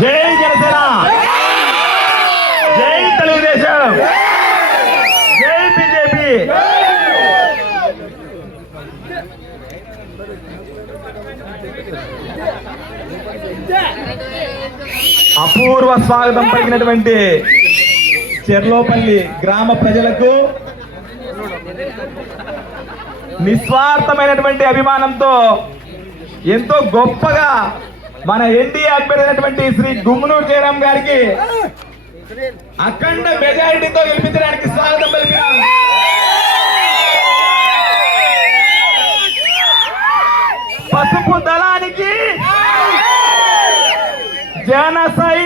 జై జనసేన. జై తెలుగుదేశం. జై బీజేపీ. అపూర్వ స్వాగతం పలికినటువంటి చెర్లోపల్లి గ్రామ ప్రజలకు నిస్వార్థమైనటువంటి అభిమానంతో ఎంతో గొప్పగా మన ఎన్డీఏ అభ్యర్థి శ్రీ గుమ్మనూరు జయరాం గారికి అఖండ మెజారిటీతో గెలిపించడానికి స్వాగతం పలికినాం. పసుపు దళానికి జనసై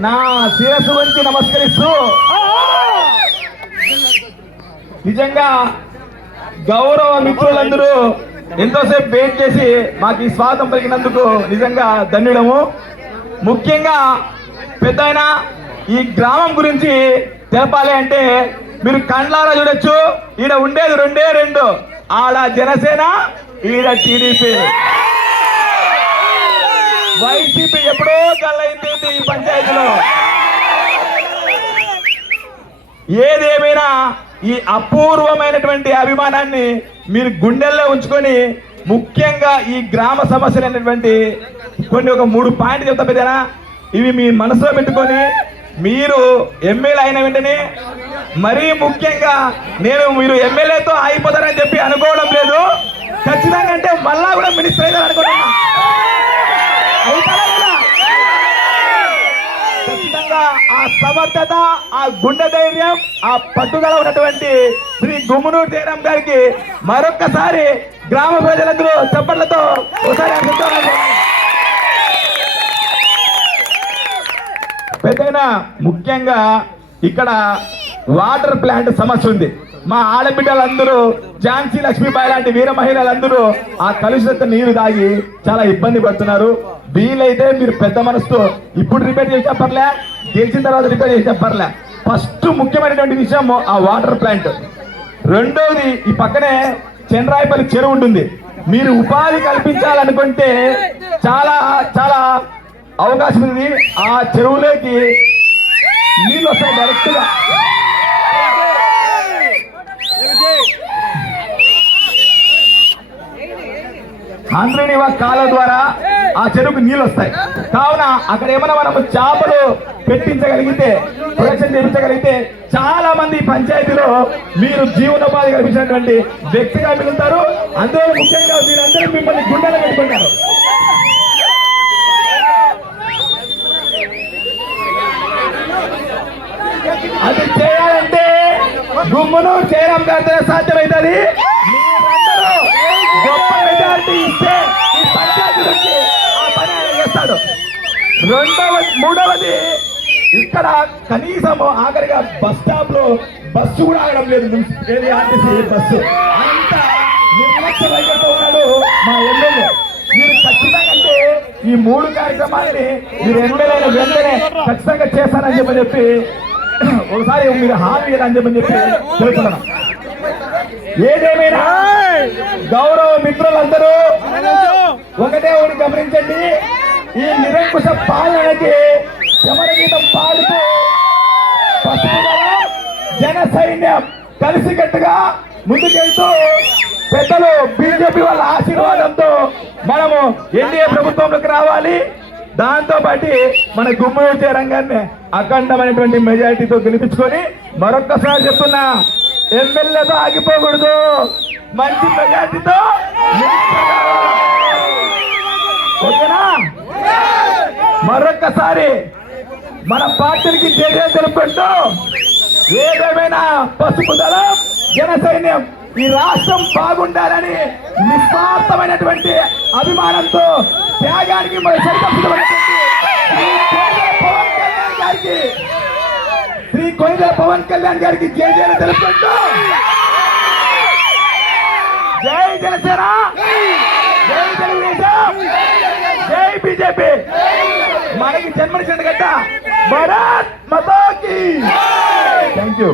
నా శిరస్సు వంచి నమస్కరిస్తూ. నిజంగా గౌరవ మిత్రులందరూ ఎంతోసేపు వెయిట్ చేసి మాకు ఈ స్వాగతం పలికినందుకు నిజంగా ధన్యుడము ముఖ్యంగా పెద్ద ఈ గ్రామం గురించి తెలపాలి అంటే మీరు కండ్లారా చూడొచ్చు. ఈడ ఉండేది రెండే రెండు. ఆడ జనసేన ఈడ టీడీపీ. వైసీపీ ఎప్పుడో కళ్ళైంది ఈ పంచాయతీలో. ఏదేమైనా ఈ అపూర్వమైనటువంటి అభిమానాన్ని మీరు గుండెల్లో ఉంచుకొని ముఖ్యంగా ఈ గ్రామ సమస్యలు అనేటువంటి కొన్ని ఒక మూడు పాయింట్లు చెప్తా పెద్దనా? ఇవి మీ మనసులో పెట్టుకొని మీరు ఎమ్మెల్యే అయిన వెంటనే మరీ ముఖ్యంగా నేను మీరు ఎమ్మెల్యేతో అయిపోతానని చెప్పి అనుకోవడం లేదు. ఖచ్చితంగా అంటే మళ్ళా కూడా మినిస్టర్ అయితే అనుకుంటున్నా. సమర్థత ఆ గుండె ధైర్యం ఆ పట్టుదల ఉన్నటువంటి శ్రీ గుమ్మనూరు జయరాం గారికి మరొక్కసారి గ్రామ ప్రజలందరూ చప్పట్లతో ఒకసారి అభినందనలు. పెద్దయినా ముఖ్యంగా ఇక్కడ వాటర్ ప్లాంట్ సమస్య ఉంది. మా ఆడబిడ్డలందరూ ఝాన్సీ లక్ష్మీబాయి లాంటి వీర మహిళలందరూ ఆ కలుషిత నీరు తాగి చాలా ఇబ్బంది పడుతున్నారు. వీలైతే మీరు పెద్ద మనసుతో ఇప్పుడు రిపేర్ చేసి చెప్పర్లే గెలిచిన తర్వాత రిపేర్ చేసి చెప్పర్లే. ఫస్ట్ ముఖ్యమైనటువంటి విషయం ఆ వాటర్ ప్లాంట్ రెండోది ఈ పక్కనే చంద్రాయపల్లి చెరువు ఉంటుంది. మీరు ఉపాధి కల్పించాలనుకుంటే చాలా చాలా అవకాశం ఉంది. ఆ చెరువులోకి నీళ్ళు వస్తాయి డైరెక్ట్గా ఆంధ్రనివా కాల ద్వారా ఆ చెరువుకు నీళ్ళు వస్తాయి. కావున అక్కడ ఏమైనా మనం చేపలు పెట్టించగలిగితే ప్రొడక్షన్ చేయించగలిగితే చాలా మంది పంచాయతీలో మీరు జీవనోపాధి కల్పించినటువంటి వ్యక్తిగా మిగులుతారు. అందులో ముఖ్యంగా మీరందరూ మిమ్మల్ని గుండెలు పెట్టుకుంటారు. గుమ్మును చేయడం గారితో సాధ్యమవుతుంది గొప్ప మెజారిటీ ఇస్తే ఈ పంచాయతీ నుంచి ఆ పని ఆయన చేస్తాడు. రెండవ మూడవది ఇక్కడ కనీసం ఆఖరిగా బస్ స్టాప్లో బస్సు కూడా ఆగడం లేదు. ఏది ఆర్టీసీ బస్సు? అంత నిర్లక్ష్య వైఖరితో ఉన్నాడు మా ఎమ్మెల్యే. మీరు ఖచ్చితంగా అంటే ఈ మూడు కార్యక్రమాలని మీరు ఎమ్మెల్యే వెంటనే ఖచ్చితంగా చేస్తారని చెప్పి చెప్పి ఒకసారి మీరు హామీ అని చెప్పని చెప్పి తెలుపుతున్నాం ఏదేమైనా గౌరవ మిత్రులందరూ ఒకటే ఒకటి గమనించండి. ఈ నిరంకుశ పాలనకి శమరగీతం పాడుతూ జన సైన్యం కలిసికట్టుగా ముందుకెళ్తూ పెద్దలు బీజేపీ వాళ్ళ ఆశీర్వాదంతో మనము ఎన్డీఏ ప్రభుత్వంలోకి రావాలి. దాంతో పాటు మన వచ్చే రంగాన్ని అఖండమైనటువంటి మెజారిటీతో గెలిపించుకొని మరొక్కసారి చెప్తున్నా ఎమ్మెల్యేతో ఆగిపోకూడదు. మంచి మెజారిటీతో ఓకేనా? మరొక్కసారి మన పార్టీకి జయ తెలుపుకుంటూ ఏదేమైనా పసుపు దళం జన సైన్యం ఈ రాష్ట్రం బాగుండాలని నిస్వార్థమైనటువంటి అభిమానంతో త్యాగానికి మన సరితప్పుతున్నటువంటి శ్రీ కొణిదెల పవన్ కళ్యాణ్ గారికి శ్రీ కొనిదెల పవన్ కళ్యాణ్ గారికి జయ జయ తెలుపుకుంటూ. జై జనసేన జై తెలుగుదేశం జై బీజేపీ. మనకి జన్మనిచ్చిన గడ్డ భారత్ మతాకి. Thank you